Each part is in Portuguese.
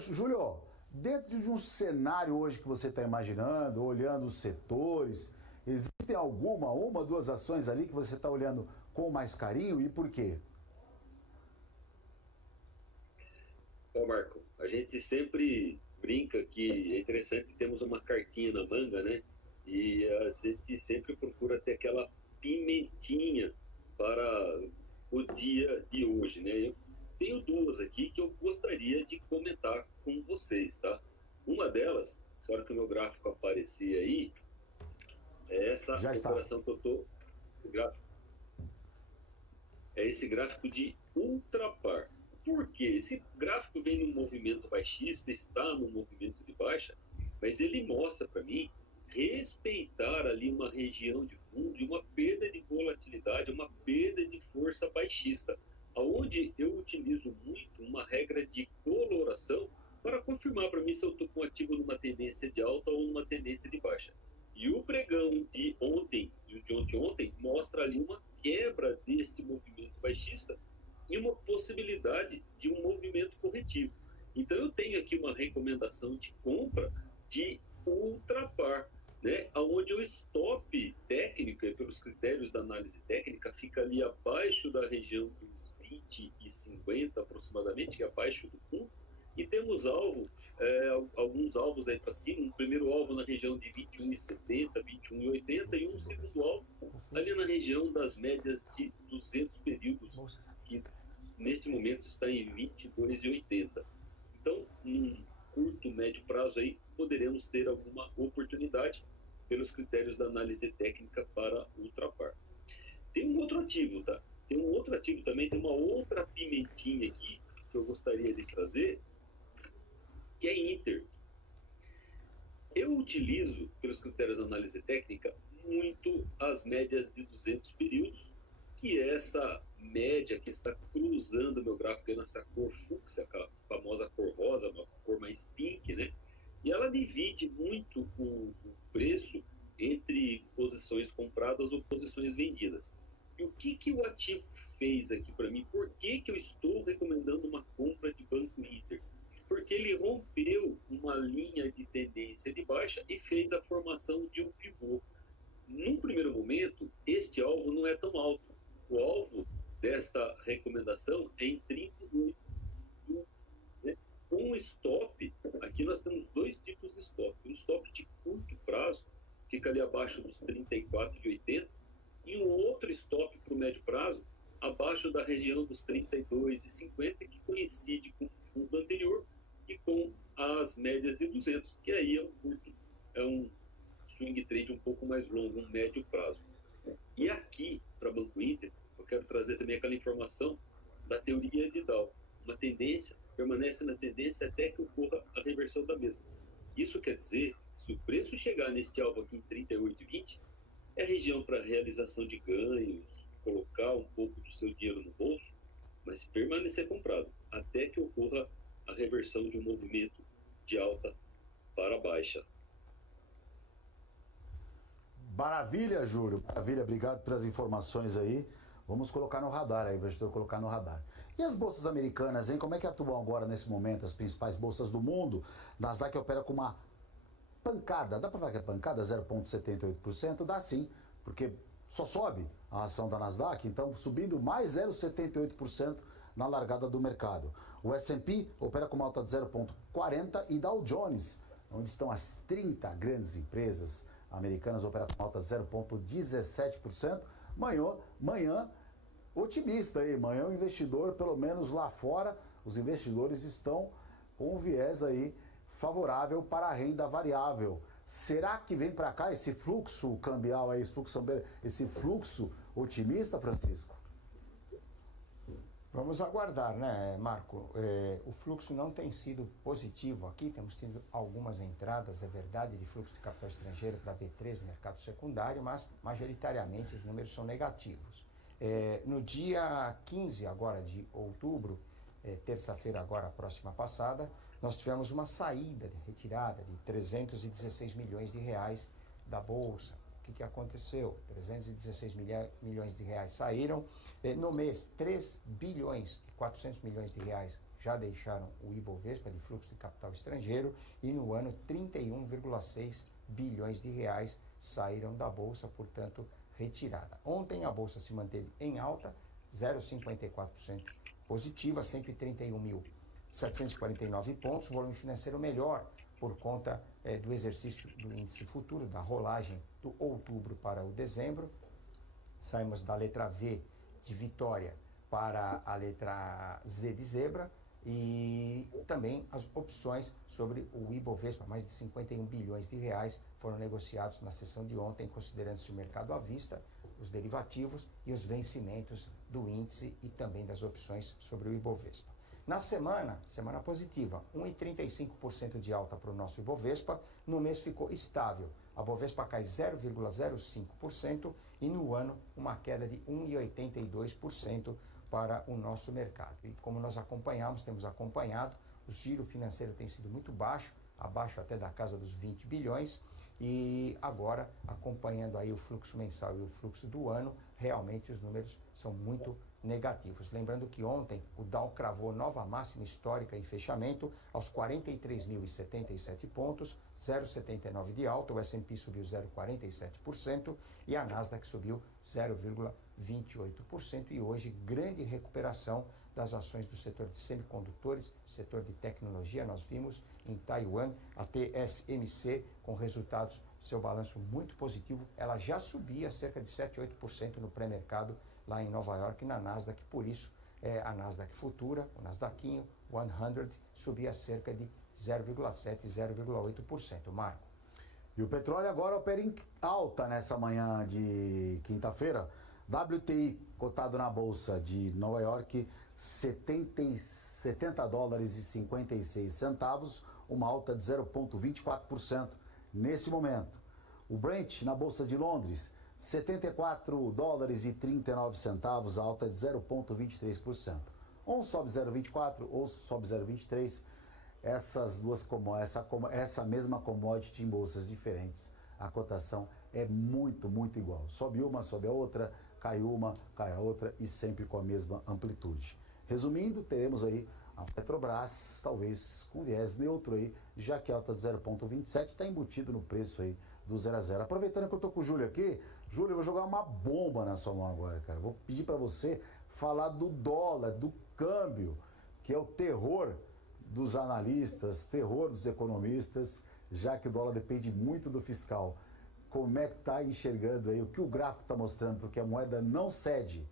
Júlio, dentro de um cenário hoje que você está imaginando, olhando os setores, existem uma, duas ações ali que você está olhando com mais carinho e por quê? Ó, Marco, a gente sempre brinca que é interessante termos uma cartinha na manga, né? E a gente sempre procura ter aquela pimentinha para o dia de hoje, né? Eu tenho duas aqui que eu gostaria de comentar com vocês, tá? Uma delas, só hora que o meu gráfico aparecer aí, é essa Já está. operação que eu tô, esse gráfico, é esse gráfico de ultrapar. Por quê? Esse gráfico vem num movimento baixista, está num movimento de baixa, mas ele mostra para mim respeitar ali uma região de fundo e uma perda de volatilidade, uma perda de força baixista, aonde eu utilizo muito uma regra de coloração para confirmar para mim se eu estou com ativo numa tendência de alta ou numa tendência de baixa. E o pregão de ontem e o de ontem mostra ali uma quebra deste movimento baixista e uma possibilidade de um movimento corretivo. Então eu tenho aqui uma recomendação de compra de ultrapar, né? Onde o stop técnico, pelos critérios da análise técnica, fica ali abaixo da região dos 20 e 50 aproximadamente, que é abaixo do fundo, e temos alguns alvos aí para cima, um primeiro alvo na região de 21,70, 21,80 e um segundo alvo ali na região das médias de 200 períodos, que neste momento está em 22,80. Então, num curto, médio prazo aí, poderemos ter alguma oportunidade pelos critérios da análise técnica para ultrapar. Tem um outro ativo, tá? Tem um outro ativo também, tem uma outra pimentinha aqui que eu gostaria de trazer, que é Inter. Eu utilizo, pelos critérios da análise técnica, muito as médias de 200 períodos, que é essa média que está cruzando o meu gráfico nessa cor fúcsia, aquela famosa cor rosa, uma cor mais pink, né? E ela divide muito o preço entre posições compradas ou posições vendidas. E o que o ativo fez aqui para mim? Por que eu estou recomendando uma compra de Banco Inter? Porque ele rompeu uma linha de tendência de baixa e fez a formação de um pivô. Num primeiro momento, este alvo não é tão alto. O alvo desta recomendação é em 38. Né? Com o stop, aqui nós temos dois tipos de stop. Um stop de curto prazo, fica ali abaixo dos 34,80, e um outro stop para o médio prazo, abaixo da região dos 32,50, que coincide com o fundo anterior e com as médias de 200, que aí é um swing trade um pouco mais longo, um médio prazo. E aqui, para Banco Inter, eu quero trazer também aquela informação da teoria de Dow. Uma tendência permanece na tendência até que ocorra a reversão da mesma. Isso quer dizer, se o preço chegar neste alvo aqui em 38,20, é a região para realização de ganhos, colocar um pouco do seu dinheiro no bolso, mas permanecer comprado até que ocorra a reversão de um movimento de alta para baixa. Maravilha, Júlio. Maravilha, obrigado pelas informações aí. Vamos colocar no radar aí, investidor, colocar no radar. E as bolsas americanas, hein? Como é que atuam agora nesse momento as principais bolsas do mundo? Nasdaq opera com uma pancada, dá para falar que é pancada, 0,78%? Dá sim, porque só sobe a ação da Nasdaq, então subindo mais 0,78% na largada do mercado. O S&P opera com uma alta de 0,40% e Dow Jones, onde estão as 30 grandes empresas americanas, opera com alta de 0,17%. Manhã otimista aí, manhã o investidor, pelo menos lá fora, os investidores estão com um viés aí favorável para a renda variável. Será que vem para cá esse fluxo cambial aí, esse fluxo otimista, Francisco? Vamos aguardar, né, Marco? O fluxo não tem sido positivo aqui, temos tido algumas entradas, é verdade, de fluxo de capital estrangeiro para B3, mercado secundário, mas majoritariamente os números são negativos. No dia 15 agora de outubro, terça-feira agora, a próxima passada, nós tivemos uma saída, de retirada de 316 milhões de reais da Bolsa. O que aconteceu? 316 milhões de reais saíram. No mês, 3 bilhões e 400 milhões de reais já deixaram o Ibovespa de fluxo de capital estrangeiro e no ano 31,6 bilhões de reais saíram da Bolsa, portanto, retirada. Ontem a Bolsa se manteve em alta, 0,54% positiva, 131.749 pontos, volume financeiro melhor por conta do exercício do índice futuro, da rolagem do outubro para o dezembro. Saímos da letra V de Vitória para a letra Z de Zebra e também as opções sobre o Ibovespa, mais de 51 bilhões de reais foram negociados na sessão de ontem, considerando-se o mercado à vista, os derivativos e os vencimentos do índice e também das opções sobre o Ibovespa. Na semana positiva, 1,35% de alta para o nosso Ibovespa, no mês ficou estável. A Bovespa cai 0,05% e no ano uma queda de 1,82% para o nosso mercado. E como nós temos acompanhado, o giro financeiro tem sido muito baixo, abaixo até da casa dos 20 bilhões, e agora, acompanhando aí o fluxo mensal e o fluxo do ano, realmente os números são muito negativos. Lembrando que ontem o Dow cravou nova máxima histórica em fechamento aos 43.077 pontos, 0,79 de alta, o S&P subiu 0,47% e a Nasdaq subiu 0,28%, e hoje grande recuperação das ações do setor de semicondutores, setor de tecnologia. Nós vimos em Taiwan a TSMC com resultados, seu balanço muito positivo, ela já subia cerca de 7, 8% no pré-mercado lá em Nova York, na Nasdaq, por isso a Nasdaq Futura, o Nasdaqinho 100, subia cerca de 0,7, 0,8%. Marco. E o petróleo agora opera em alta nessa manhã de quinta-feira. WTI cotado na Bolsa de Nova York, 70 dólares e 56 centavos, uma alta de 0,24% nesse momento. O Brent na Bolsa de Londres, 74 dólares e 39 centavos, alta de 0,23%. Um sobe 0,24, ou sobe 0,23. Essa mesma commodity em bolsas diferentes, a cotação é muito igual. Sobe uma, sobe a outra, cai uma, cai a outra e sempre com a mesma amplitude. Resumindo, teremos aí a Petrobras, talvez com viés neutro aí, já que a alta de 0,27 está embutido no preço aí do 0 a 0. Aproveitando que eu estou com o Júlio aqui, Júlio, eu vou jogar uma bomba na sua mão agora, cara. Vou pedir para você falar do dólar, do câmbio, que é o terror dos analistas, terror dos economistas, já que o dólar depende muito do fiscal. Como é que está enxergando aí, o que o gráfico está mostrando, porque a moeda não cede?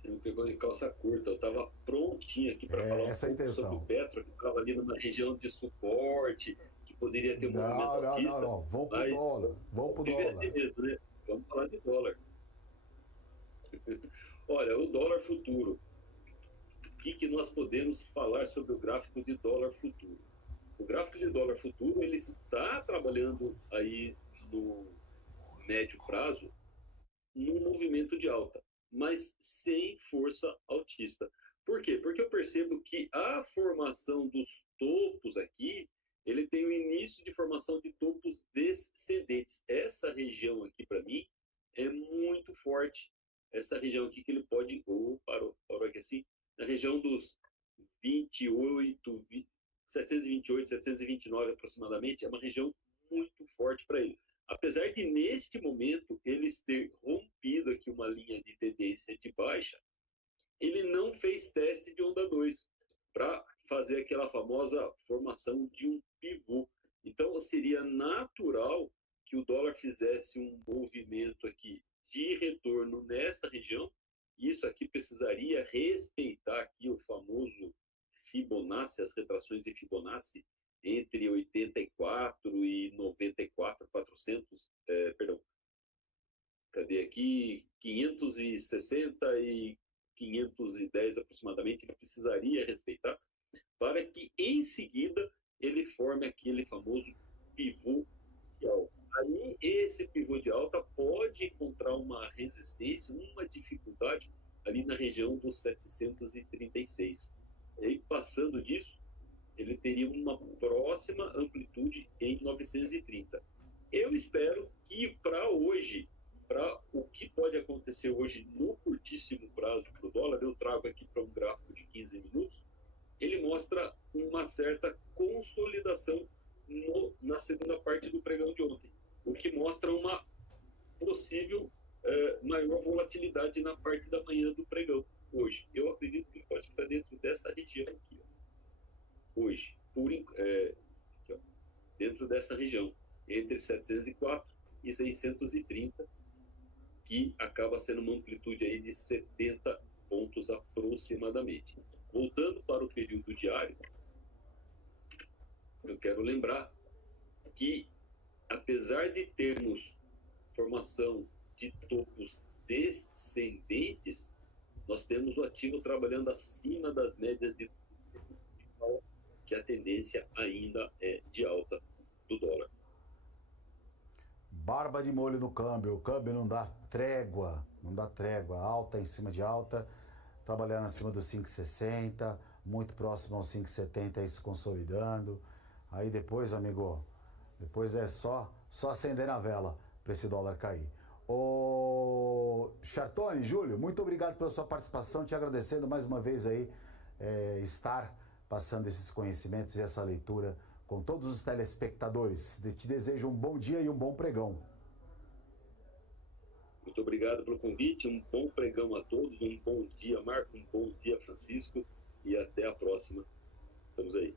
Você me pegou de calça curta, eu estava prontinho aqui para falar essa pouco sobre o Petro, que estava ali numa região de suporte, que poderia ter um movimento altista. Não, vamos para o dólar, vamos para o dólar. Assim mesmo, né? Vamos falar de dólar. Olha, o dólar futuro. O que nós podemos falar sobre o gráfico de dólar futuro? O gráfico de dólar futuro, ele está trabalhando aí no médio prazo num movimento de alta, mas sem força altista. Por quê? Porque eu percebo que a formação dos topos aqui, ele tem o início de formação de topos descendentes. Essa região aqui, para mim, é muito forte. Essa região aqui que ele pode... parou aqui assim. Na região dos 728, 729 aproximadamente, é uma região muito forte para ele. Apesar de, neste momento, eles ter rompido aqui uma linha de tendência de baixa, ele não fez teste de onda 2 para fazer aquela famosa formação de um pivô. Então, seria natural que o dólar fizesse um movimento aqui de retorno nesta região. Isso aqui precisaria respeitar aqui o famoso Fibonacci, as retrações de Fibonacci, entre 84 e 94, 400, cadê aqui? 560 e 510 aproximadamente, ele precisaria respeitar, para que em seguida ele forme aquele famoso pivô de alta. Aí esse pivô de alta pode encontrar uma resistência, uma dificuldade ali na região dos 736. E aí, passando disso, ele teria uma próxima amplitude em 930. Eu espero que para hoje para o que pode acontecer hoje no curtíssimo prazo para o dólar, eu trago aqui para um gráfico de 15 minutos, ele mostra uma certa consolidação na segunda parte do pregão de ontem, o que mostra uma possível maior volatilidade na parte da manhã do pregão hoje. Eu acredito que ele pode ficar dentro dessa região aqui, ó. Hoje, aqui, ó, dentro dessa região, entre 704 e 630, que acaba sendo uma amplitude aí de 70 pontos aproximadamente. Voltando para o período diário, eu quero lembrar que, apesar de termos formação de topos descendentes, nós temos o ativo trabalhando acima das médias de que a tendência ainda é de alta do dólar. Barba de molho no câmbio, o câmbio não dá trégua, alta em cima de alta, trabalhando acima dos 5,60, muito próximo aos 5,70, aí se consolidando. Aí depois, amigo, depois é só acender a vela para esse dólar cair. Ô Chartoni, Júlio, muito obrigado pela sua participação, te agradecendo mais uma vez aí estar passando esses conhecimentos e essa leitura com todos os telespectadores. Te desejo um bom dia e um bom pregão. Muito obrigado pelo convite, um bom pregão a todos, um bom dia, Marco, um bom dia, Francisco, e até a próxima. Estamos aí.